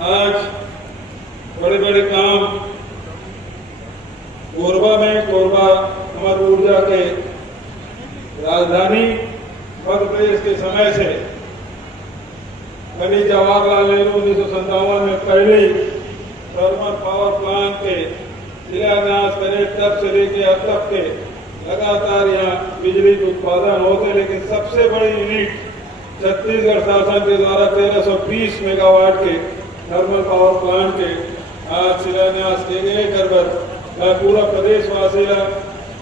आज बड़े बड़े काम कोरबा में, कोरबा हमारी ऊर्जा के राजधानी मध्य प्रदेश के समय से पंडित जवाहरलाल नेहरू 1957 में पहले थर्मल पावर प्लांट के शिलान्यास करे, तब से लेके अब तक के लगातार यहाँ बिजली के उत्पादन होते, लेकिन सबसे बड़ी यूनिट छत्तीसगढ़ शासन के द्वारा 1320 मेगावाट के थर्मल पावर प्लांट के आज शिलान्यास किए गए। मैं पूरा प्रदेशवासी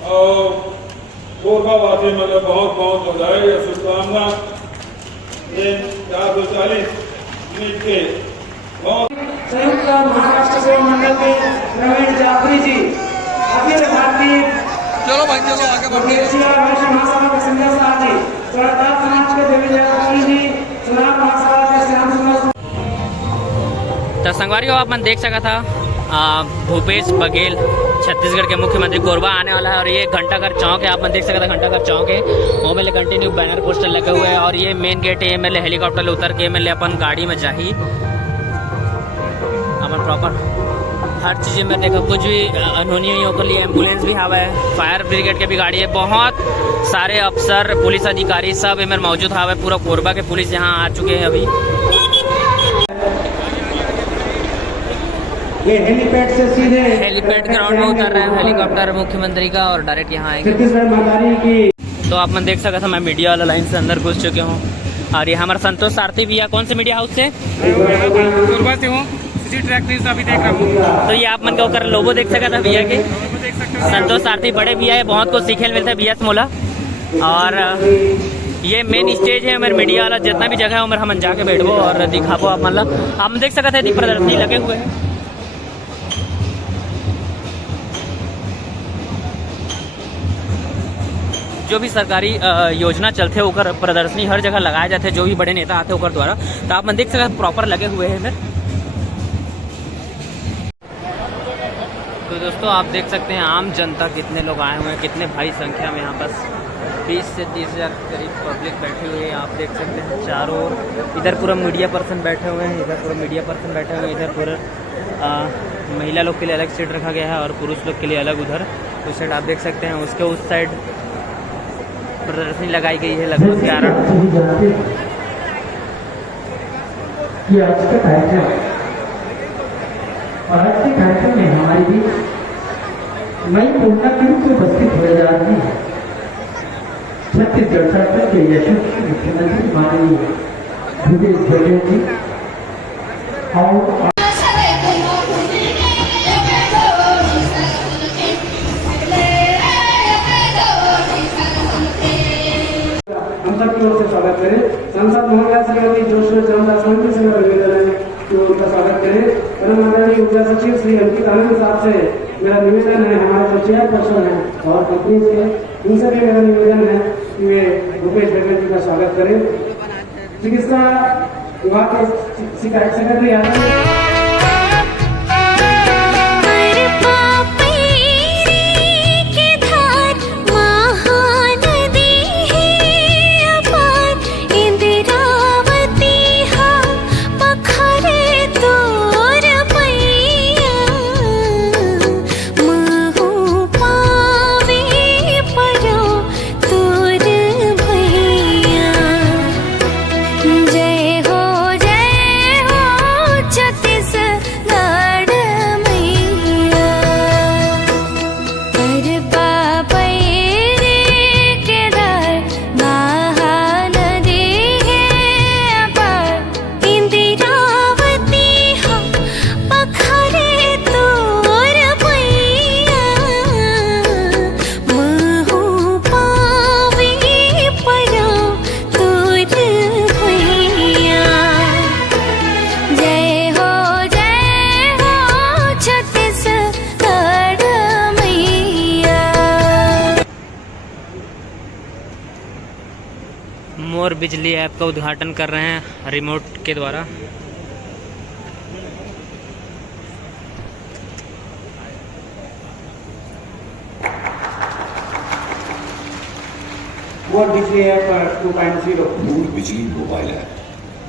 और कोरबावासी मतलब बहुत बहुत बधाई और शुभकामना। ये 440 यूनिट के संयुक्त महाराष्ट्र सेवा मंडल के प्रवीण जाफरी जी, अखिल भारतीय चलो भाई चलो आगे बढ़ते हैं। महासभा के संजय शाह जी, चौड़दार समाज के देवी जयपाल जी, चुनाव महासभा के श्याम सुंदर। तो संगवारी आप मन देख सका था भूपेश बघेल छत्तीसगढ़ के मुख्यमंत्री कोरबा आने वाला है। और ये घंटाघर चौक है, आप मन देख सकते हैं घंटाघर चौक है, वो मेले कंटिन्यू बैनर पोस्टर लगे हुए हैं। और ये मेन गेट है, मेले हेलीकॉप्टर उतर के मेले अपन गाड़ी में जाही अपन प्रॉपर हर चीज़ में देखो, कुछ भी अनहोनी हुई के लिए एम्बुलेंस भी हवा है, फायर ब्रिगेड के भी गाड़ी है, बहुत सारे अफसर पुलिस अधिकारी सब इधर मौजूद हवा है। पूरा कोरबा के पुलिस यहाँ आ चुके हैं अभी। ये हेलीपैड से सीधे हेलीपैड ग्राउंड में उतर रहे हैं हेलीकॉप्टर मुख्यमंत्री का और डायरेक्ट यहाँ आएंगे। छत्तीसगढ़ महादारी की तो आप मन देख सकते हैं, मैं मीडिया वाला लाइन से अंदर घुस चुके हूँ। और ये हमारे संतोष सारथी भैया, कौन से मीडिया हाउस से? कोरबा से हूँ, सिटी ट्रैक न्यूज़ अभी देख रहा हूँ। तो ये आप मन के लोगो देख सकते हैं भैया के, संतोष सारथी बड़े भैया है, बहुत कुछ सीखे मिलता है भैया से मोला। और ये मेन स्टेज है मेरे मीडिया वाला, जितना भी जगह है उमर हम जाके बैठो और दिखाबो। आप मतलब हम देख सकते हैं प्रदर्शनी लगे हुए हैं। जो भी सरकारी योजना चलते होकर प्रदर्शनी हर जगह लगाए जाते हैं, जो भी बड़े नेता आते होकर द्वारा, तो आप मन देख सकते हैं प्रॉपर लगे हुए हैं। तो दोस्तों आप देख सकते हैं आम जनता कितने लोग आए हुए हैं, कितने भारी संख्या में यहाँ बस 20 से 30 हज़ार करीब पब्लिक बैठी हुई है। आप देख सकते हैं चारों ओर, इधर पूरा मीडिया पर्सन बैठे हुए हैं, इधर पूरा मीडिया पर्सन बैठे हुए हैं, इधर पूरा महिला लोग के लिए अलग सीट रखा गया है और पुरुष लोग के लिए अलग उधर उस साइड आप देख सकते हैं। उसके उस साइड प्रदर्शनी लगाई गई है लगभग 11। आज का कार्यक्रम और आज के कार्यक्रम में हमारी भी नई पूर्णा के रूप में उपस्थित हो जा रही है छत्तीसगढ़ सरकार के यशस्वी मुख्यमंत्री माननीय भूपेश बघेल जी और की ओर से स्वागत करें। सांसद महोदय श्रीमती जोशी चंद्रदास मंत्री से मेरा निवेदन है कि उनका स्वागत करें। परम आदरणीय ऊर्जा सचिव श्री अंकित आनंद साहब से मेरा निवेदन है, हमारे जो चेयरपर्सन है और कंपनी से, उनसे भी मेरा निवेदन है कि वे भूपेश बघेल जी का स्वागत करें। चिकित्सा विभाग के शिकायत सेक्रेटरी मोर बिजली ऐप का उद्घाटन कर रहे हैं रिमोट के द्वारा। मोर बिजली ऐप 2.0 मोर बिजली मोबाइल ऐप,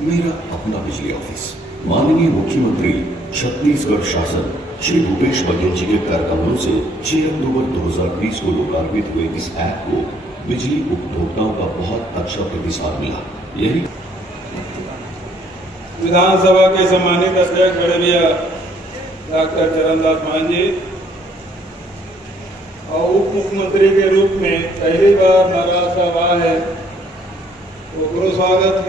मेरा अपना बिजली ऑफिस। माननीय मुख्यमंत्री छत्तीसगढ़ शासन श्री भूपेश बघेल जी के कार्यक्रमों से 6 अक्टूबर 2020 को लोकार्पित हुए इस ऐप को बिजली उपभोक्ताओं का बहुत अच्छा प्रतिसाद मिला। यही विधानसभा के सम्मानित अध्यक्ष बड़े भैया डॉक्टर चरणदास मांझी और उप मुख्यमंत्री के रूप में पहली बार नाराज साहब आए हैं, तो गुरु स्वागत है।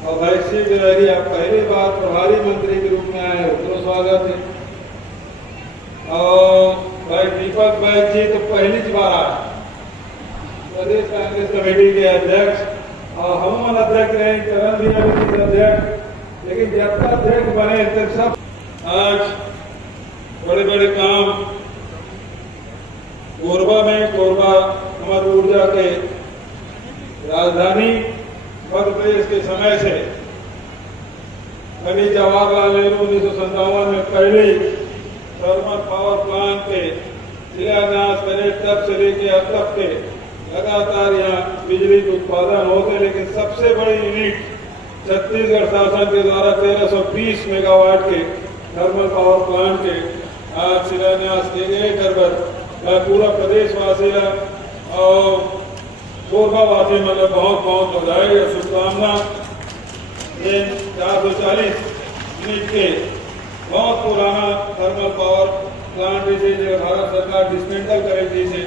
और भाई श्री बिहारी आप पहली बार प्रभारी मंत्री के रूप में आए हो, गुरु स्वागत है। और भाई दीपक भाई जी तो पहली बार आए, प्रदेश कांग्रेस कमेटी के अध्यक्ष और हम अध्यक्ष रहे, चरण भी अभी अध्यक्ष, लेकिन जब तक अध्यक्ष बने तब सब आज बड़े बड़े काम कोरबा में, कोरबा हमारी ऊर्जा के राजधानी मध्य प्रदेश के समय से पंडित जवाहरलाल नेहरू 1957 में पहले थर्मल पावर प्लांट के शिलान्यास करे, तब से लेके अब तक के लगातार यहाँ बिजली के उत्पादन होते, लेकिन सबसे बड़ी यूनिट छत्तीसगढ़ शासन के द्वारा 1320 मेगावाट के थर्मल पावर प्लांट के आज शिलान्यास किए गए। कर पूरा प्रदेशवासी और कोरबावासी मतलब बहुत बहुत बधाई और शुभकामना। ये 440 यूनिट के बहुत पुराना थर्मल पावर प्लांट जिसे भारत सरकार डिसमेंटल करेगी से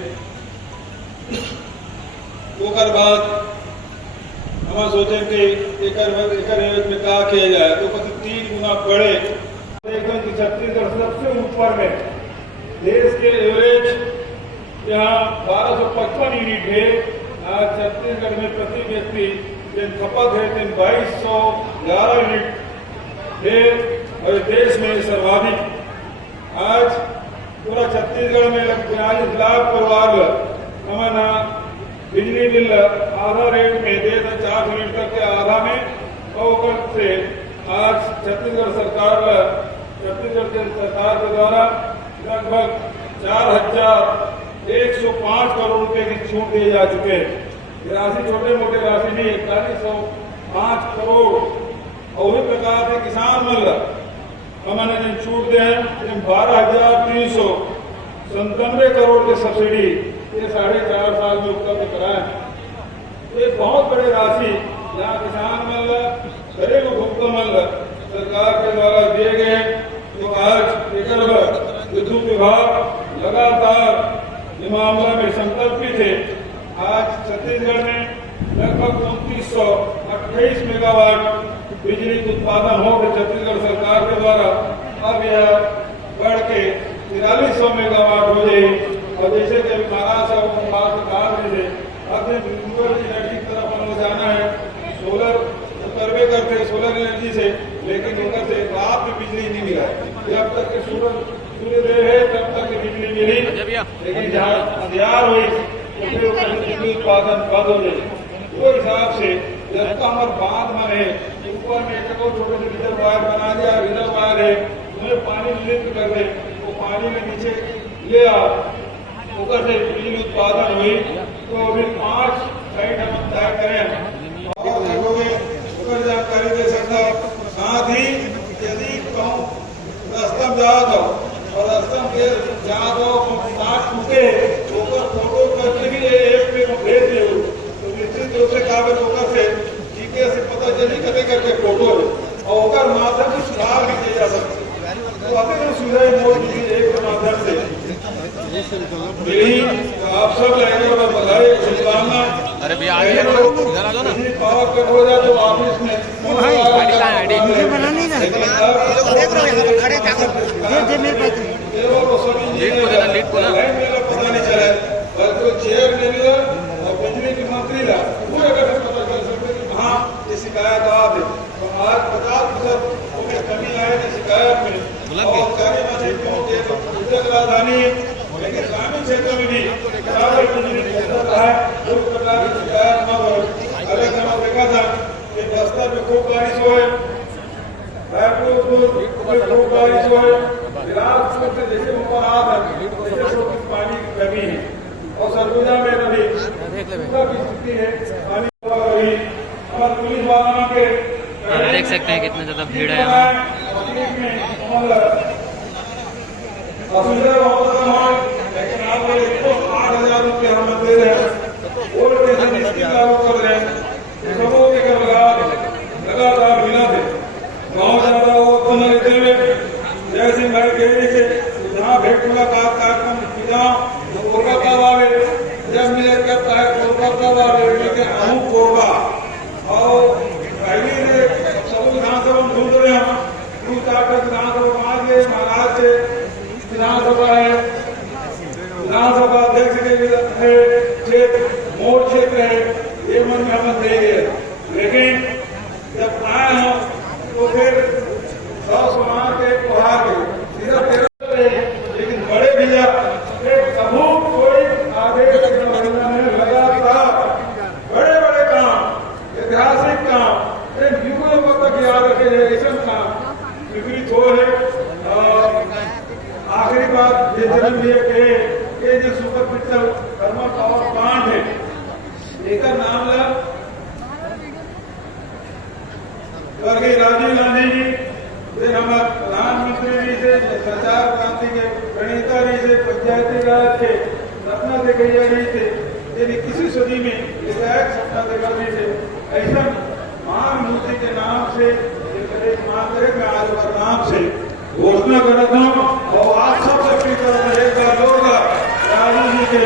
ओकर बाद हम सोचे कि एकर में क्या किया जाए, तो कभी 3 गुना बढ़े एकदम कि छत्तीसगढ़ सबसे ऊपर में देश के एवरेज यहाँ 1255 यूनिट है। आज छत्तीसगढ़ में प्रति व्यक्ति जिन खपत है 2211 यूनिट है और देश में सर्वाधिक। आज पूरा छत्तीसगढ़ में 42 लाख परिवार हमारा बिजली बिल आधा रेट में दे 4 यूनिट तक के आधा में और से आज छत्तीसगढ़ सरकार के द्वारा लगभग 4105 करोड़ रुपए की छूट दिए जा चुके हैं। राशि छोटे मोटे राशि नहीं, 4105 करोड़। और भी प्रकार से किसान मिल हमने जो छूट दे 12,397 करोड़ की सब्सिडी ये 4.5 साल में उपलब्ध कराए। एक बहुत बड़ी राशि यहाँ किसान मिल घरेलू उपभोक्ता मिल सरकार के द्वारा दिए गए। तो आज विद्युत विभाग लगातार इस मामला में संकल्पित है। आज छत्तीसगढ़ में लगभग 2928 मेगावाट बिजली उत्पादन हो गए छत्तीसगढ़ सरकार के द्वारा। अब यह बढ़ के 4300 मेगावाट हो जाएगी। और जैसे कि महाराष्ट्र और बात कहा से अपने रिन्यूएबल एनर्जी की तरफ हमें जाना है, सोलर करवे करते सोलर एनर्जी से, लेकिन उधर से रात में बिजली नहीं मिला। जब तक के सूर्यदेव है तब तक की बिजली मिली, लेकिन जहाँ अंधियार हुई बिजली उत्पादन बंद हो जाए। वो हिसाब से जब तक हमारे बांध बने ऊपर में एक छोटे से रिजर्वायर बना दिया, रिजर्वायर है उन्हें पानी लिफ्ट कर दे, वो पानी में नीचे ले आ ऊपर से बिजली उत्पादन हुई। तो अभी 5 साइट हम तय करें और देखोगे ऊपर जानकारी दे सकता। साथ ही यदि कहूँ रस्तम जा दो और रस्तम के जा दो 60 टूटे ऊपर फोटो करके भी एक पे भेज दे, तो निश्चित रूप से काबिल होकर से जीके से पता चली कते करके फोटो है और ओकर माध्यम से सुधार भी किया जा सकता। तो अभी सुविधा मोदी एक माध्यम से मिली। आप सब लगे बधाई शुभकामना। अरे भैया आगे इधर आ जाओ ना। पावर कट हो जाए तो ऑफिस में मुझे बना नहीं ना खड़े दे मेरे पास लीड को ना पता नहीं चला, बल्कि चेयर ले लिया और बिजली की मंत्री ला पूरे अगर पता चल सकते कि हाँ ये शिकायत आ थी। तो आज 50% कमी आए थे शिकायत में। और राजधानी लेकिन ग्रामीण क्षेत्र में भी शिकायत न हो। अलग देखा था कि बस्तर में खूब बारिश हो, रायपुर में खूब बारिश हो, बिलासपुर से जैसे ऊपर आ था पानी की कमी है। और सरगुजा में अभी की स्थिति है, पानी हमारे पुलिस वालों के सकते हैं कितना ज़्यादा भीड़ है यहाँ। लेकिन आप 8,000 रुपये हम दे रहे हैं, और पैसे इसकी लागू कर रहे हैं। सबों के लगातार मिला थे गाँव ज्यादा वो तो न लेते हुए जैसे मैं कह से जहाँ भेंट मुलाकात कार्यक्रम जहाँ कोलकाता वाले जब मेरे कहता है कोलकाता वाले लेकिन हम कोरबा और पहले से सब विधानसभा ढूंढ रहे हैं हम 2-4 विधानसभा आगे महाराज से विधानसभा है, विधानसभा अध्यक्ष के है, क्षेत्र मोड़ क्षेत्र है, ये मन में हम देंगे। लेकिन जब आए हो तो फिर 100 समाज के त्योहार के सिर्फ लेकिन बड़े भैया कभू कोई आदेश में लगातार बड़े बड़े काम ऐतिहासिक काम एक युगों तक याद रखे ऐसा काम विपरीत हो है। आखिरी बात ये जन्म दिए के जो super picture thermal power plant है एक नाम ला स्वर्गीय राजीव गांधी जी फिर हमारे प्रधानमंत्री जी से संचार क्रांति के प्रणेता जी से पंचायती राज के सपना देखैया जी से यदि किसी सदी में विधायक सपना देखा जी से ऐसा महान मूर्ति के नाम से एक मात्र में आज का नाम से घोषणा करता हूँ और आप सब सबकी तरफ एक बार लोग राजीव जी के